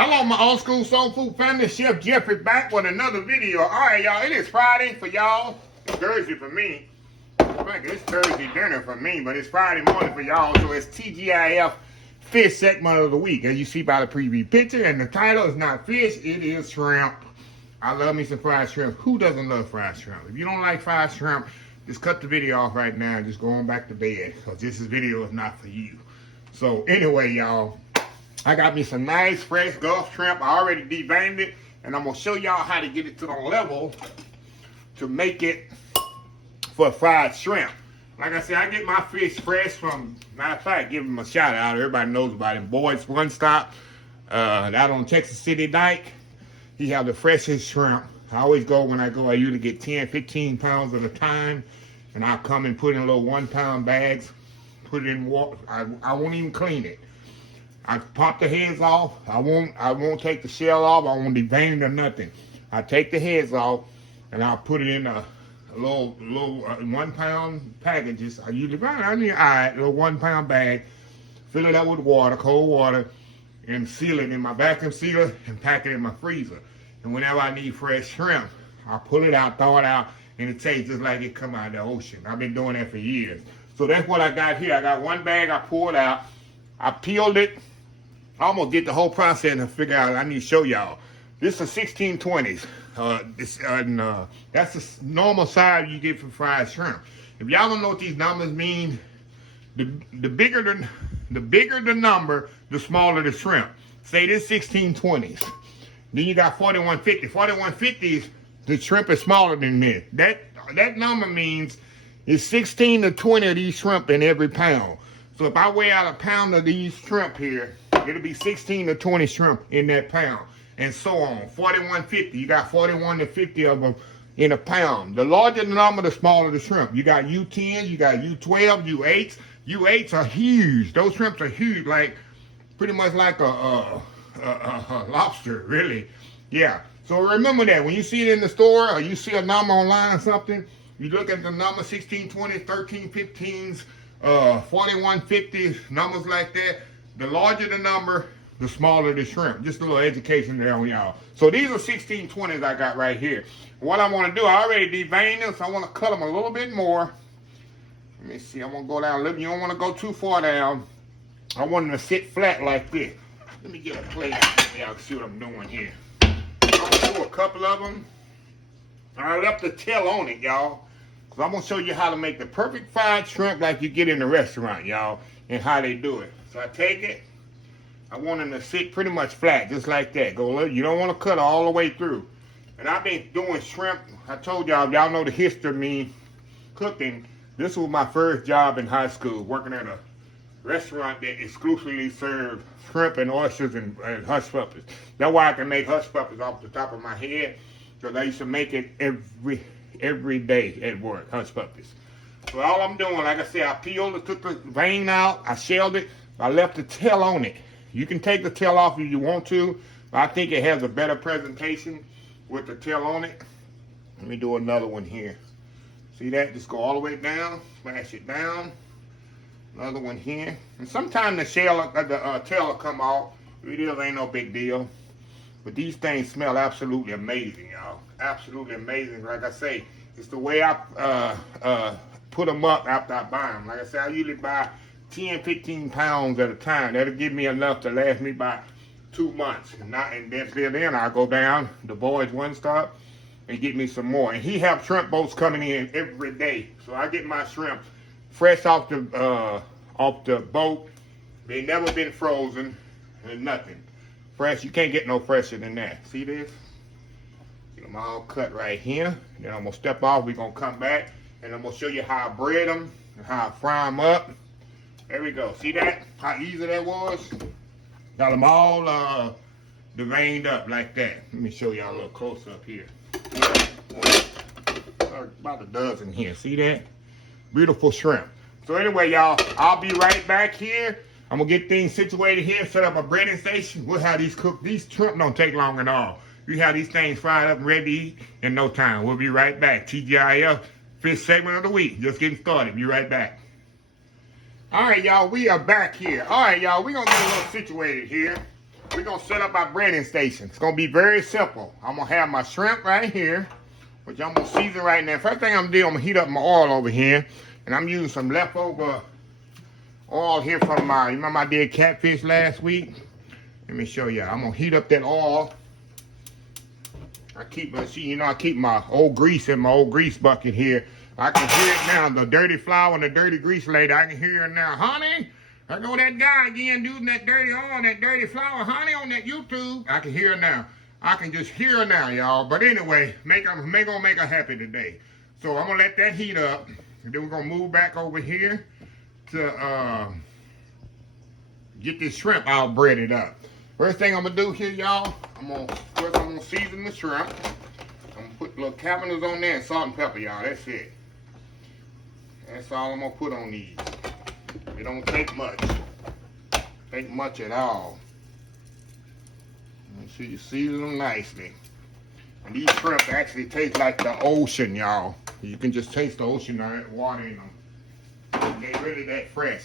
Hello, my old school soul food family. Chef Jeff is back with another video. All right, y'all. It is Friday for y'all. It's Thursday for me. It's Thursday dinner for me, but it's Friday morning for y'all. So it's T.G.I.F. fish segment of the week. As you see by the preview picture, and the title is not fish, it is shrimp. I love me some fried shrimp. Who doesn't love fried shrimp? If you don't like fried shrimp, just cut the video off right now and just go on back to bed, because this video is not for you. So anyway, y'all, I got me some nice fresh Gulf shrimp. I already deveined it, and I'm gonna show y'all how to get it to the level to make it for fried shrimp. Like I said, I get my fish fresh from, matter of fact, give them a shout out. Everybody knows about it. Boyd's One Stop, out on Texas City Dike. He have the freshest shrimp. I always go, when I go, I usually get 10, 15 pounds at a time, and I'll come and put in little 1 pound bags, put it in water. I won't even clean it. I pop the heads off. I won't take the shell off. I won't devein it or nothing. I take the heads off, and I'll put it in a little 1 pound packages. I usually little 1 pound bag, fill it up with water, cold water, and seal it in my vacuum sealer and pack it in my freezer. And whenever I need fresh shrimp, I pull it out, thaw it out, and it tastes just like it come out of the ocean. I've been doing that for years. So that's what I got here. I got one bag, I poured out, I peeled it. I almost did the whole process and figure out I need to show y'all. This is 1620s. That's the normal size you get for fried shrimp. If y'all don't know what these numbers mean, the bigger the number, the smaller the shrimp. Say this 1620s. Then you got 4150. 4150s, the shrimp is smaller than this. That number means it's 16 to 20 of these shrimp in every pound. So if I weigh out a pound of these shrimp here, it'll be 16 to 20 shrimp in that pound. And so on. 4150, you got 41 to 50 of them in a pound. The larger the number, the smaller the shrimp. You got U10, you got U12, U8s. U8s are huge. Those shrimps are huge, like pretty much like a lobster, really. Yeah. So remember that when you see it in the store or you see a number online or something, you look at the number 1620s, 1315s, 4150s, numbers like that. The larger the number, the smaller the shrimp. Just a little education there on y'all. So these are 1620s I got right here. What I want to do, I already deveined them, so I want to cut them a little bit more. Let me see, I'm going to go down a little. You don't want to go too far down. I want them to sit flat like this. Let me get a plate so y'all can see what I'm doing here. I'm going to do a couple of them. I left the tail on it, y'all. So I'm going to show you how to make the perfect fried shrimp like you get in the restaurant, y'all, and how they do it. So I take it. I want them to sit pretty much flat, just like that. You don't want to cut all the way through. And I've been doing shrimp. I told y'all know the history of me cooking. This was my first job in high school, working at a restaurant that exclusively served shrimp and oysters and hush puppies. That's why I can make hush puppies off the top of my head, because I used to make it every day at work, hush puppies. So all I'm doing, like I said, I peeled it, took the vein out, I shelled it, I left the tail on it. You can take the tail off if you want to, but I think it has a better presentation with the tail on it. Let me do another one here. See that? Just go all the way down, smash it down. Another one here. And sometimes the tail will come off. It ain't no big deal. But these things smell absolutely amazing, y'all. Absolutely amazing. Like I say, it's the way I put them up after I buy them. Like I said, I usually buy 10, 15 pounds at a time. That'll give me enough to last me about 2 months. And then I'll go down to Boyd's One Stop and get me some more. And he have shrimp boats coming in every day. So I get my shrimp fresh off the boat. They never been frozen and nothing. Fresh, you can't get no fresher than that. See this? Get them all cut right here. Then I'm gonna step off, we're gonna come back, and I'm gonna show you how I bread them and how I fry them up. There we go. See that? How easy that was? Got them all deveined up like that. Let me show y'all a little close up here. About a dozen here. See that? Beautiful shrimp. So anyway, y'all, I'll be right back here. I'm gonna get things situated here, set up a breading station. We'll have these cooked. These shrimp don't take long at all. You have these things fried up and ready to eat in no time. We'll be right back. T.G.I.F. fish segment of the week. Just getting started. Be right back. All right, y'all, we are back here. All right, y'all, we're gonna get a little situated here. we're gonna set up our breading station. It's gonna be very simple. I'm gonna have my shrimp right here, which I'm gonna season right now. First thing I'm gonna do, I'm gonna heat up my oil over here, and I'm using some leftover oil here from my, you remember I did catfish last week? Let me show you. I'm gonna heat up that oil. I keep my old grease in my old grease bucket here. I can hear it now, the dirty flour and the dirty grease lady. I can hear it now. Honey, I know that guy again using that dirty oil, that dirty flour, honey, on that YouTube. I can hear her now. I can just hear her now, y'all. But anyway, gonna make her happy today. So I'm gonna let that heat up, and then we're gonna move back over here to get this shrimp all breaded up. First thing I'm gonna do here, y'all, I'm gonna season the shrimp. I'm gonna put little cabinets on there and salt and pepper, y'all. That's it. That's all I'm gonna put on these. It don't take much. Take much at all. Make sure you season them nicely. And these shrimp actually taste like the ocean, y'all. You can just taste the ocean water in them. They're really that fresh.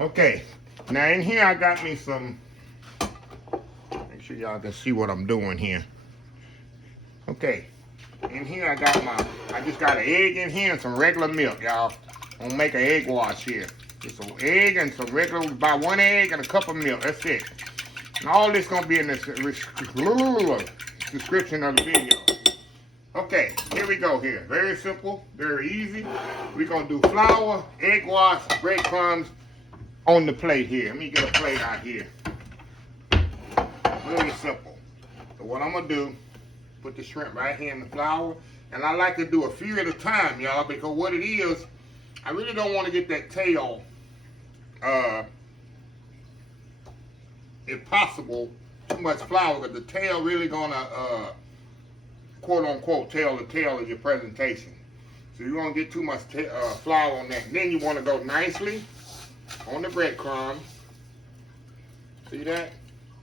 Okay. Now in here I got me some. Make sure y'all can see what I'm doing here. Okay. In here I just got an egg in here and some regular milk, y'all. I'm gonna make an egg wash here. Just an egg and some regular, about 1 egg and a cup of milk. That's it. And all this gonna be in the description of the video. Okay, here we go here. Very simple, very easy. We're gonna do flour, egg wash, breadcrumbs on the plate here. Let me get a plate out here. Really simple. So what I'm gonna do, put the shrimp right here in the flour. And I like to do a few at a time, y'all, because what it is, I really don't want to get that tail, if possible, too much flour, because the tail really gonna, quote unquote, tell the tale of your presentation. So you don't get too much flour on that. And then you want to go nicely on the breadcrumbs. See that?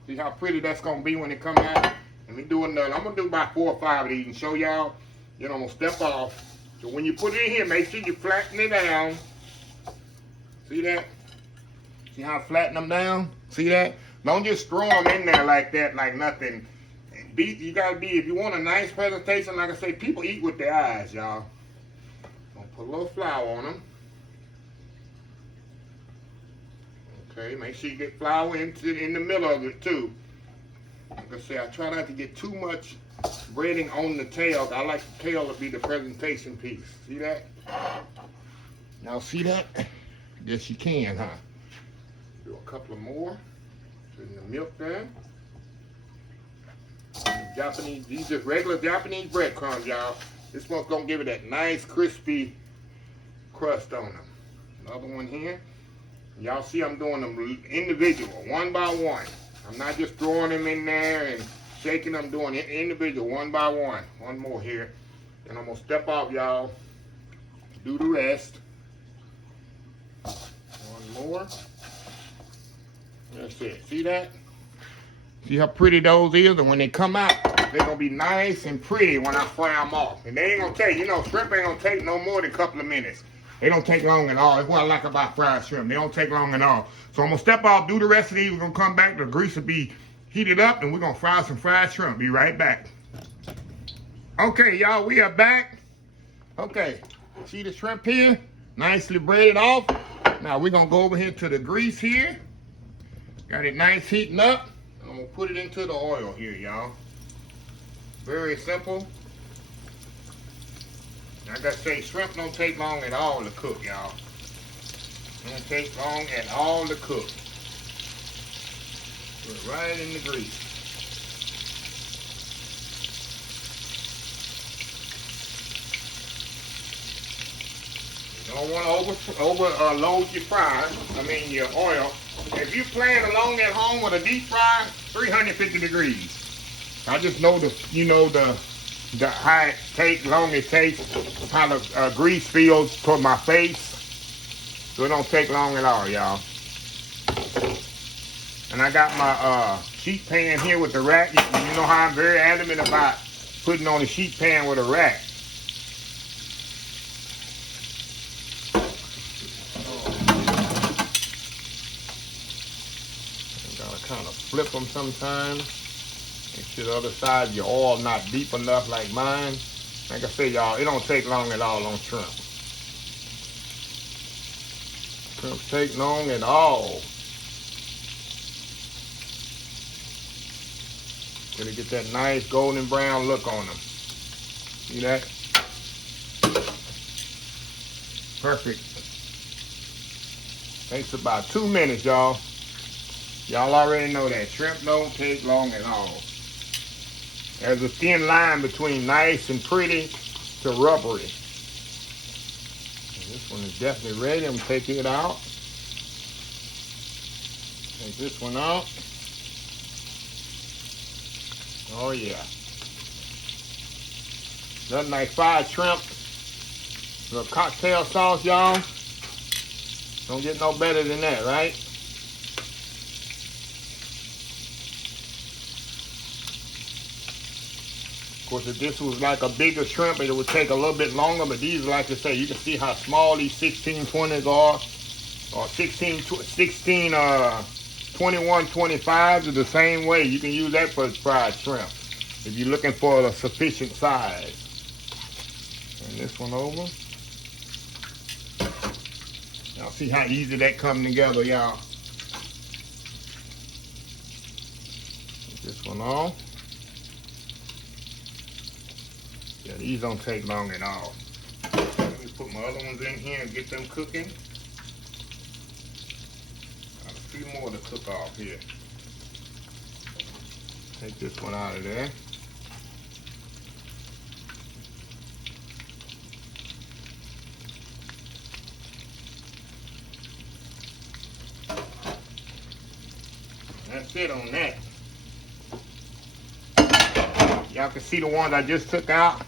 See how pretty that's gonna be when it comes out? Let me do another. I'm gonna do about 4 or 5 of these and show y'all. Then I'm gonna step off. So when you put it in here, make sure you flatten it down. See that? See how I flatten them down? See that? Don't just throw them in there like that, like nothing. You gotta be, if you want a nice presentation, like I say, people eat with their eyes, y'all. I'm gonna put a little flour on them. Okay, make sure you get flour in the middle of it too. Like I say, I try not to get too much breading on the tail. I like the tail to be the presentation piece. See that? Now see that? Yes, you can, huh? Do a couple of more. Putting the milk there. Japanese, these are regular Japanese breadcrumbs, y'all. This one's gonna give it that nice crispy crust on them. Another one here. Y'all see I'm doing them individual, one by one. I'm not just throwing them in there and shaking them, doing it individual, one by one. One more here. And I'm gonna step off, y'all. Do the rest. One more. That's it. See that? See how pretty those is? And when they come out, they're gonna be nice and pretty when I fry them off. And they ain't gonna take, shrimp ain't gonna take no more than a couple of minutes. They don't take long at all. That's what I like about fried shrimp. They don't take long at all. So I'm gonna step off, do the rest of these. We're gonna come back. The grease will be heated up, and we're gonna fry some fried shrimp. Be right back. Okay, y'all, we are back. Okay, see the shrimp here? Nicely braided off. Now we're gonna go over here to the grease here. Got it nice heating up. I'm gonna put it into the oil here, y'all. Very simple. Like I say, shrimp don't take long at all to cook, y'all. Don't take long at all to cook. Put it right in the grease. You don't want to overload your fry. Your oil. If you're playing along at home with a deep fry, 350 degrees. I just know the how it takes, long it takes, how the grease feels toward my face. So it don't take long at all, y'all. And I got my sheet pan here with the rack. You know how I'm very adamant about putting on a sheet pan with a rack. kind of flip them sometimes. Make sure the other side of your oil not deep enough like mine. Like I said, y'all, it don't take long at all on shrimp. Shrimp take long at all. Gonna get that nice golden brown look on them. See that? Perfect. Takes about 2 minutes, y'all. Y'all already know that. Shrimp don't take long at all. There's a thin line between nice and pretty to rubbery. And this one is definitely ready. I'm gonna take it out. Take this one out. Oh yeah. Nothing like fried shrimp. The cocktail sauce, y'all. Don't get no better than that, right? Of course, if this was like a bigger shrimp, it would take a little bit longer, but these, like I say, you can see how small these 1620s are, or 2125s are the same way. You can use that for fried shrimp if you're looking for a sufficient size. Turn this one over. Y'all see how easy that comes together, y'all. Take this one off. Yeah, these don't take long at all. Let me put my other ones in here and get them cooking. Got a few more to cook off here. Take this one out of there. That's it on that. Y'all can see the ones I just took out.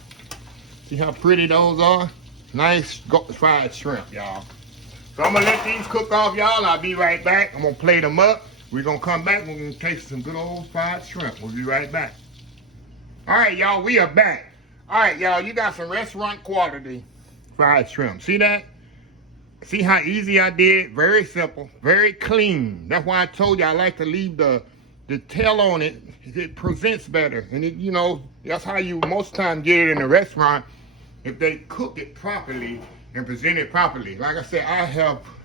See how pretty those are? Nice fried shrimp, y'all. So I'm gonna let these cook off, y'all. I'll be right back. I'm gonna plate them up. We're gonna come back. We're gonna taste some good old fried shrimp. We'll be right back. All right, y'all, we are back. All right, y'all, you got some restaurant quality fried shrimp. See that? See how easy I did? Very simple, very clean. That's why I told you I like to leave the tail on it. It presents better. And it, you know, that's how you most times get it in a restaurant if they cook it properly and present it properly. Like I said,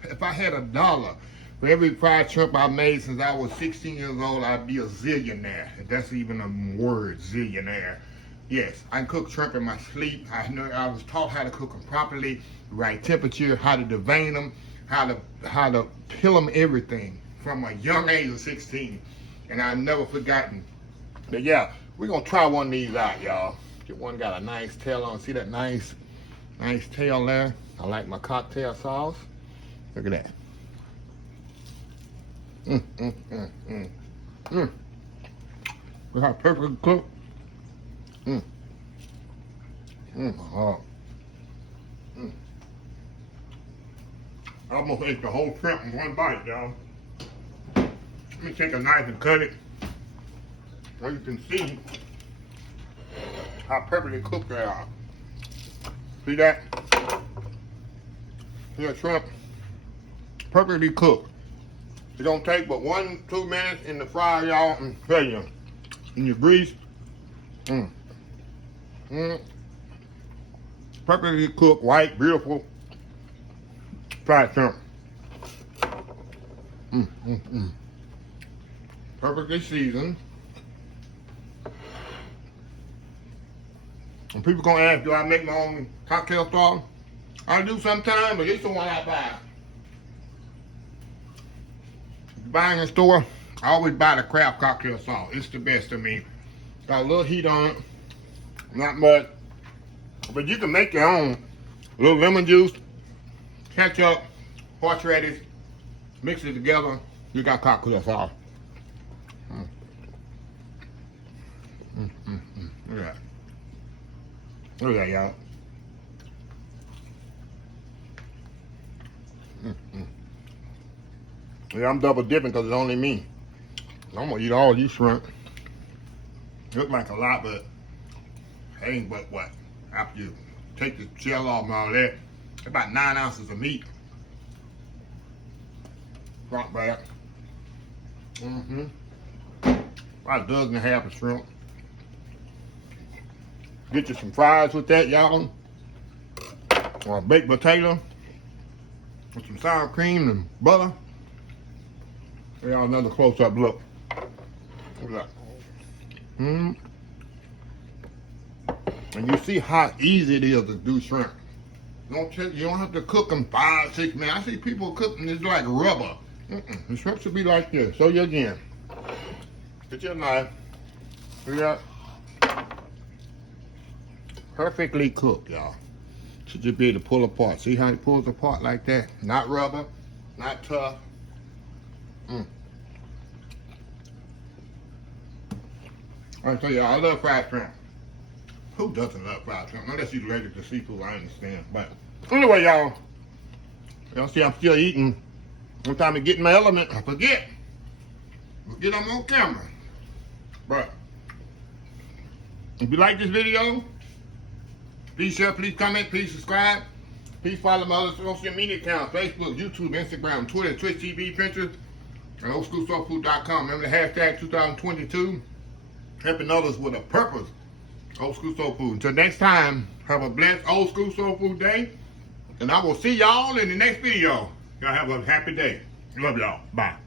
if I had $1 for every fried shrimp I made since I was 16 years old, I'd be a zillionaire. If that's even a word, zillionaire. Yes, I can cook shrimp in my sleep. I was taught how to cook them properly, the right temperature, how to devein them, how to peel them, everything from a young age of 16. And I've never forgotten. But yeah, we're gonna try one of these out, y'all. Get one got a nice tail on. See that nice tail there? I like my cocktail sauce. Look at that. Look how perfectly cooked. Oh. I almost ate the whole shrimp in one bite, y'all. Let me take a knife and cut it. So you can see how perfectly cooked they are. See that? See that shrimp? Perfectly cooked. It don't take but 1-2 minutes in the fryer, y'all. And tell you, in your grease. Perfectly cooked, white, beautiful fried shrimp. Perfectly seasoned. And people gonna ask, do I make my own cocktail sauce? I do sometimes, but it's the one I buy. If you buy in the store, I always buy the Kraft cocktail sauce. It's the best to me. Got a little heat on it, not much. But you can make your own. A little lemon juice, ketchup, horseradish, mix it together. You got cocktail sauce. Look at that. Look at that, y'all. Yeah, I'm double dipping because it's only me. I'm gonna eat all these shrimp. Look like a lot, but it ain't but what? After you take the shell off and all that, about 9 ounces of meat. Not bad. about a dozen and a half of shrimp. Get you some fries with that, y'all. Or a baked potato with some sour cream and butter. Y'all, another close-up look. Look at that. And you see how easy it is to do shrimp. You don't have to cook them 5, 6 minutes. I see people cooking this like rubber. The shrimp should be like this. Show you again. Get your knife. See that? Perfectly cooked, y'all. Should just be able to pull apart. See how it pulls apart like that? Not rubber, not tough. I'll tell you, I love fried shrimp. Who doesn't love fried shrimp? Unless you're allergic to seafood, I understand. But anyway, y'all see I'm still eating. One time I get in my element, I forget. Get them on camera. But if you like this video, please share, please comment, please subscribe. Please follow my other social media accounts: Facebook, YouTube, Instagram, Twitter, Twitch TV, Pinterest, and oldschoolsoulfood.com. Remember the hashtag 2022, helping others with a purpose. Old School Soul Food. Until next time, have a blessed Old School Soul Food day. And I will see y'all in the next video. Y'all have a happy day. Love y'all. Bye.